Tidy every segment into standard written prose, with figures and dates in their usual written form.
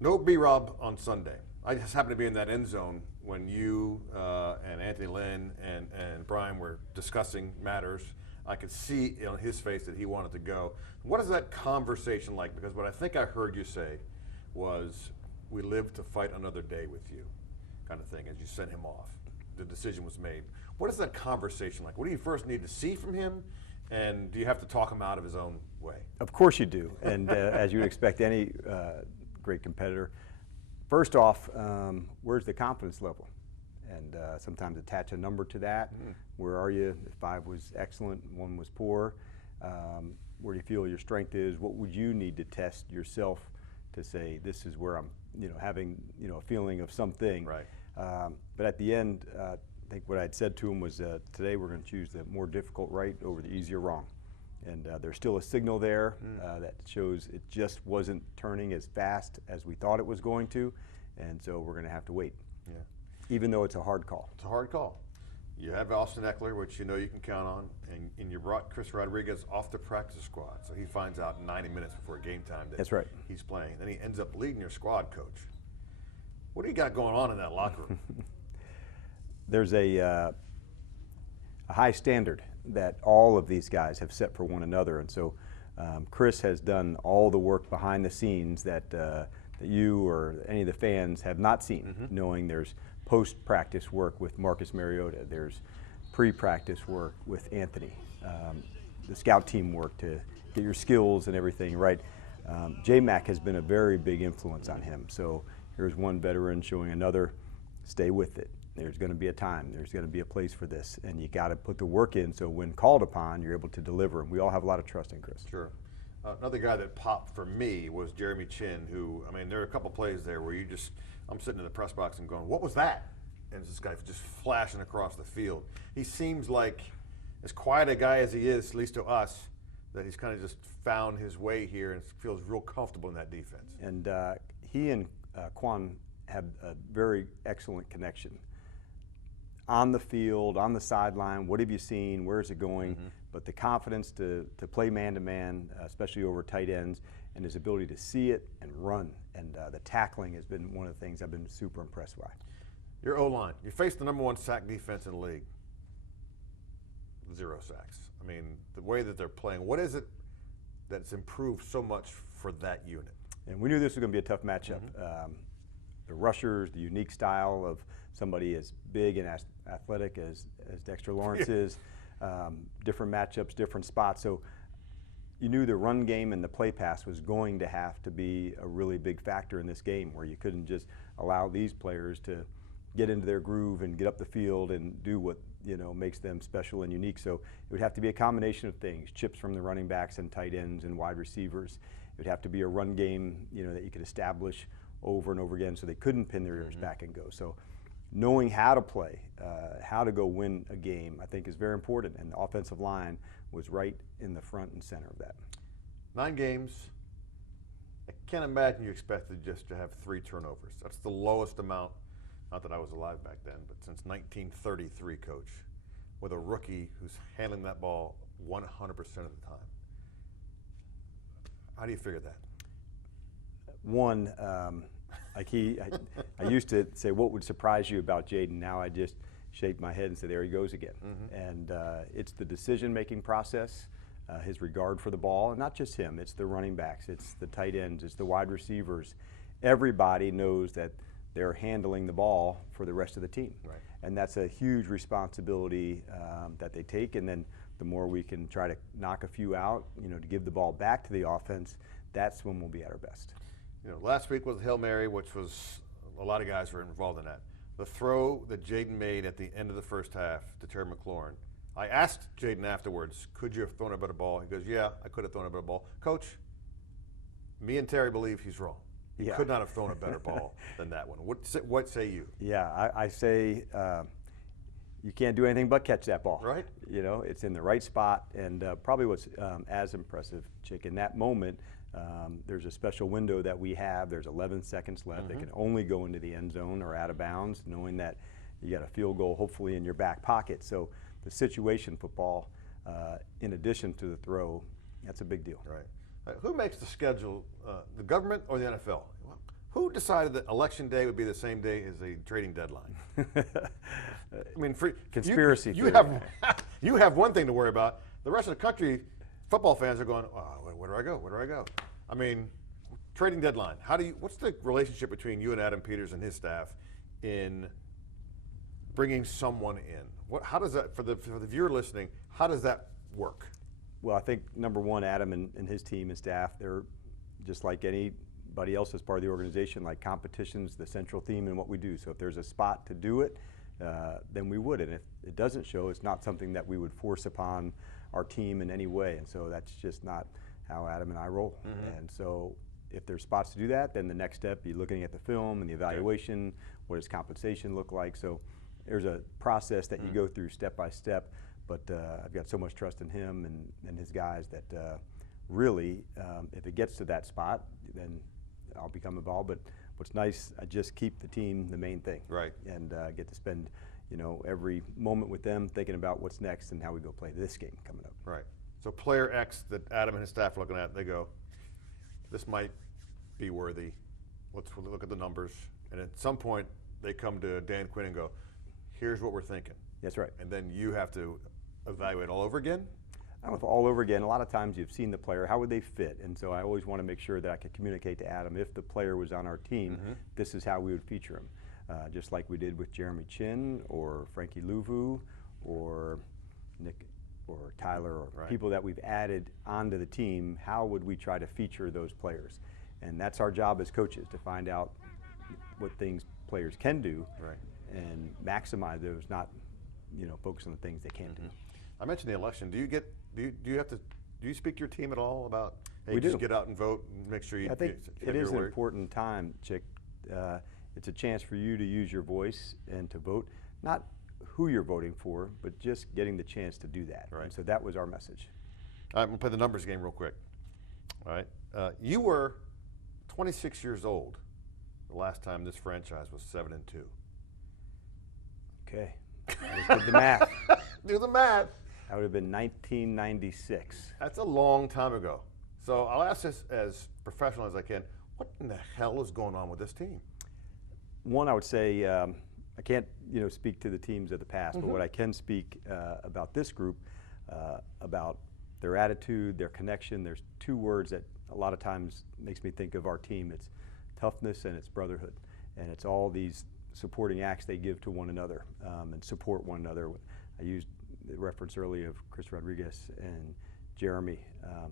No B-Rob on Sunday. I just happened to be in that end zone when you and Anthony Lynn and Brian were discussing matters. I could see on his face that he wanted to go. What is that conversation like? Because what I think I heard you say was, we live to fight another day with you, kind of thing, as you sent him off. The decision was made. What is that conversation like? What do you first need to see from him? And do you have to talk him out of his own way? Of course you do, and as you would expect any great competitor. First off, where's the confidence level? And sometimes attach a number to that. Where are you? If 5 was excellent, 1 was poor. Where do you feel your strength is? What would you need to test yourself to say, this is where I'm, having, a feeling of something. Right. But at the end, I think what I'd said to him was, today we're going to choose the more difficult right over the easier wrong. And there's still a signal there that shows it just wasn't turning as fast as we thought it was going to, and so we're going to have to wait. Yeah. Even though it's a hard call. It's a hard call. You have Austin Eckler, which you know you can count on, and you brought Chris Rodriguez off the practice squad, so he finds out 90 minutes before game time that That's right. he's playing. Then he ends up leading your squad, coach. What do you got going on in that locker room? There's a high standard that all of these guys have set for one another, and so Chris has done all the work behind the scenes that that you or any of the fans have not seen, knowing there's post-practice work with Marcus Mariota, there's pre-practice work with Anthony, the scout team work to get your skills and everything right. J-Mac has been a very big influence on him, so here's one veteran showing another, stay with it. There's going to be a time, there's going to be a place for this, and you got to put the work in so when called upon, you're able to deliver. And we all have a lot of trust in Chris. Sure. Another guy that popped for me was Jeremy Chin, who, I mean, there are a couple plays there where I'm sitting in the press box and going, what was that? And this guy just flashing across the field. He seems like, as quiet a guy as he is, at least to us, that he's kind of just found his way here and feels real comfortable in that defense. And he and Quan have a very excellent connection. On the field, on the sideline, what have you seen, where's it going? But the confidence to play man-to-man, especially over tight ends, and his ability to see it and run. And the tackling has been one of the things I've been super impressed by. Your O-line, you faced the #1 sack defense in the league. 0 sacks. I mean, the way that they're playing, what is it that's improved so much for that unit? And we knew this was going to be a tough matchup. The rushers, the unique style of somebody as big and as athletic as Dexter Lawrence is, different matchups, different spots. So you knew the run game and the play pass was going to have to be a really big factor in this game, where you couldn't just allow these players to get into their groove and get up the field and do what makes them special and unique. So it would have to be a combination of things: chips from the running backs and tight ends and wide receivers. It would have to be a run game that you could establish over and over again, so they couldn't pin their ears back and go. So knowing how to play, how to go win a game, I think is very important, and the offensive line was right in the front and center of that. 9 games. I can't imagine you expected just to have 3 turnovers. That's the lowest amount, not that I was alive back then, but since 1933, Coach, with a rookie who's handling that ball 100% of the time. How do you figure that? One, I used to say, what would surprise you about Jaden? Now I just shake my head and say, there he goes again. And it's the decision-making process, his regard for the ball, and not just him. It's the running backs, it's the tight ends, it's the wide receivers. Everybody knows that they're handling the ball for the rest of the team. Right. And that's a huge responsibility that they take, and then the more we can try to knock a few out, to give the ball back to the offense, that's when we'll be at our best. Last week was Hail Mary, which was, a lot of guys were involved in that. The throw that Jaden made at the end of the first half to Terry McLaurin, I asked Jaden afterwards, could you have thrown a better ball? He goes, yeah, I could have thrown a better ball. Coach, me and Terry believe he's wrong. He could not have thrown a better ball than that one. What say you? Yeah, I say you can't do anything but catch that ball. Right. It's in the right spot, and probably what's as impressive, Chick, in that moment, there's a special window that we have. There's 11 seconds left. They can only go into the end zone or out of bounds, knowing that you got a field goal hopefully in your back pocket. So the situation football, in addition to the throw, that's a big deal. Right. Who makes the schedule, the government or the NFL? Who decided that election day would be the same day as a trading deadline? I mean, conspiracy you theory. You have one thing to worry about. The rest of the country, football fans are going, oh, where do I go? Where do I go? I mean, trading deadline. What's the relationship between you and Adam Peters and his staff in bringing someone in? How does that, for the viewer listening, how does that work? Well, I think number one, Adam and his team and staff, they're just like anybody else as part of the organization. Like, competition's the central theme in what we do. So if there's a spot to do it, then we would. And if it doesn't show, it's not something that we would force upon our team in any way. And so that's just not how Adam and I roll. Mm-hmm. And so if there's spots to do that, then the next step, be looking at the film and the evaluation. What does compensation look like? So there's a process that you go through step by step. But I've got so much trust in him and his guys that really, if it gets to that spot, then I'll become involved. But what's nice, I just keep the team the main thing. Right. And get to spend, every moment with them thinking about what's next and how we go play this game coming up. Right. So player X that Adam and his staff are looking at, they go, this might be worthy. Let's look at the numbers. And at some point, they come to Dan Quinn and go, here's what we're thinking. That's right. And then you have to evaluate all over again? I don't know if all over again. A lot of times you've seen the player, how would they fit? And so I always want to make sure that I can communicate to Adam, if the player was on our team, this is how we would feature him. Just like we did with Jeremy Chin or Frankie Louvu or Nick or Tyler or people that we've added onto the team, how would we try to feature those players? And that's our job as coaches, to find out what things players can do and maximize those, not focus on the things they can't do. I mentioned the election. Do you speak to your team at all about, hey, we just do. get out and vote and make sure you? I think it is an important time, Chick. It's a chance for you to use your voice and to vote, not who you're voting for, but just getting the chance to do that. Right. And so that was our message. I'm going to play the numbers game real quick. All right. You were 26 years old the last time this franchise was 7-2. Okay. Let's do the math. Do the math. That would have been 1996. That's a long time ago. So I'll ask this as professional as I can. What in the hell is going on with this team? One, I would say, I can't speak to the teams of the past, but what I can speak about this group, about their attitude, their connection. There's two words that a lot of times makes me think of our team. It's toughness and it's brotherhood. And it's all these supporting acts they give to one another and support one another. I used the reference earlier of Chris Rodriguez and Jeremy.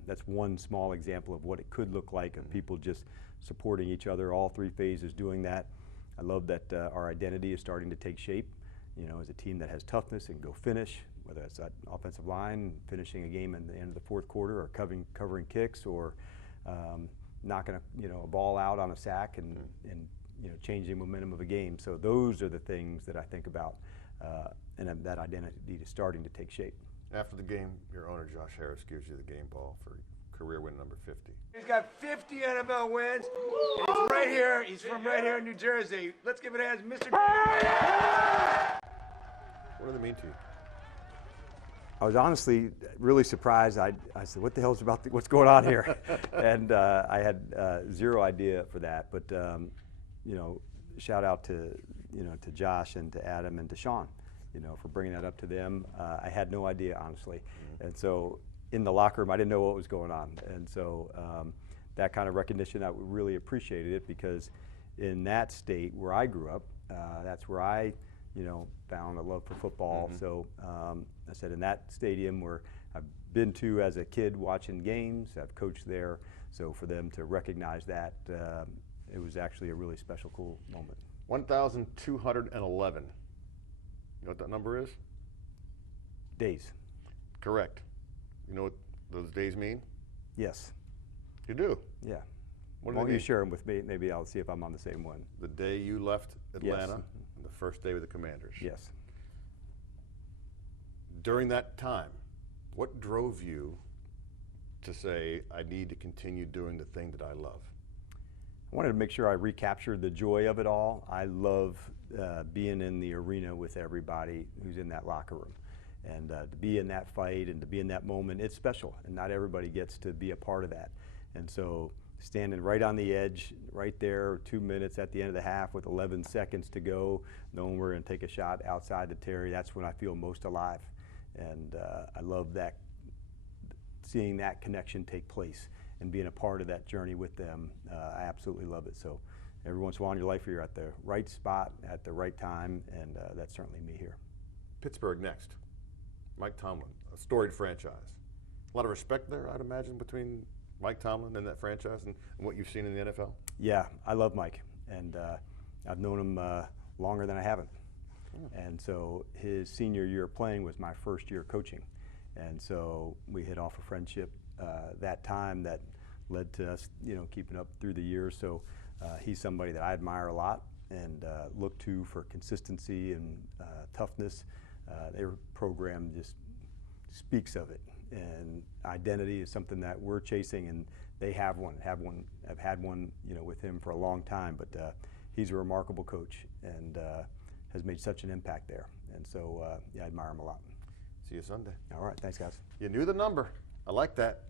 That's one small example of what it could look like, of people just supporting each other, all three phases doing that. I love that our identity is starting to take shape, as a team that has toughness and go finish, whether it's that offensive line, finishing a game at the end of the fourth quarter, or covering kicks, or knocking a ball out on a sack and changing the momentum of a game. So those are the things that I think about, and that identity is starting to take shape. After the game, your owner, Josh Harris, gives you the game ball for career win number 50. He's got 50 NFL wins. He's right here. He's from right here in New Jersey. Let's give it a hand, Mr. What do they mean to you? I was honestly really surprised. I said, what the hell is what's going on here? And I had zero idea for that. But, shout out to Josh and to Adam and to Sean, for bringing that up to them. I had no idea, honestly. And so in the locker room, I didn't know what was going on. And so that kind of recognition, I really appreciated it, because in that state where I grew up, that's where I, found a love for football. So I said, in that stadium where I've been to as a kid watching games, I've coached there. So for them to recognize that, it was actually a really special, cool moment. 1,211. You know what that number is? Days. Correct. You know what those days mean? Yes. You do? Yeah. What Why don't you share them with me? Maybe I'll see if I'm on the same one. The day you left Atlanta, Yes. and the first day with the Commanders. Yes. During that time, what drove you to say, I need to continue doing the thing that I love? I wanted to make sure I recaptured the joy of it all. I love being in the arena with everybody who's in that locker room. And to be in that fight and to be in that moment, it's special. And not everybody gets to be a part of that. And so standing right on the edge, right there, 2 minutes at the end of the half with 11 seconds to go, knowing we're going to take a shot outside the Terry, that's when I feel most alive. And I love that, seeing that connection take place and being a part of that journey with them. I absolutely love it. So every once in a while in your life, you're at the right spot at the right time, and that's certainly me here. Pittsburgh next. Mike Tomlin, a storied franchise. A lot of respect there, I'd imagine, between Mike Tomlin and that franchise and what you've seen in the NFL? Yeah, I love Mike, and I've known him longer than I haven't. And so his senior year playing was my first year coaching. And so we hit off a friendship that time that led to us, keeping up through the years. So he's somebody that I admire a lot and look to for consistency and toughness. Their program just speaks of it. And identity is something that we're chasing, and they have had one, with him for a long time. But he's a remarkable coach and has made such an impact there. And so, I admire him a lot. See you Sunday. All right, thanks, guys. You knew the number. I like that.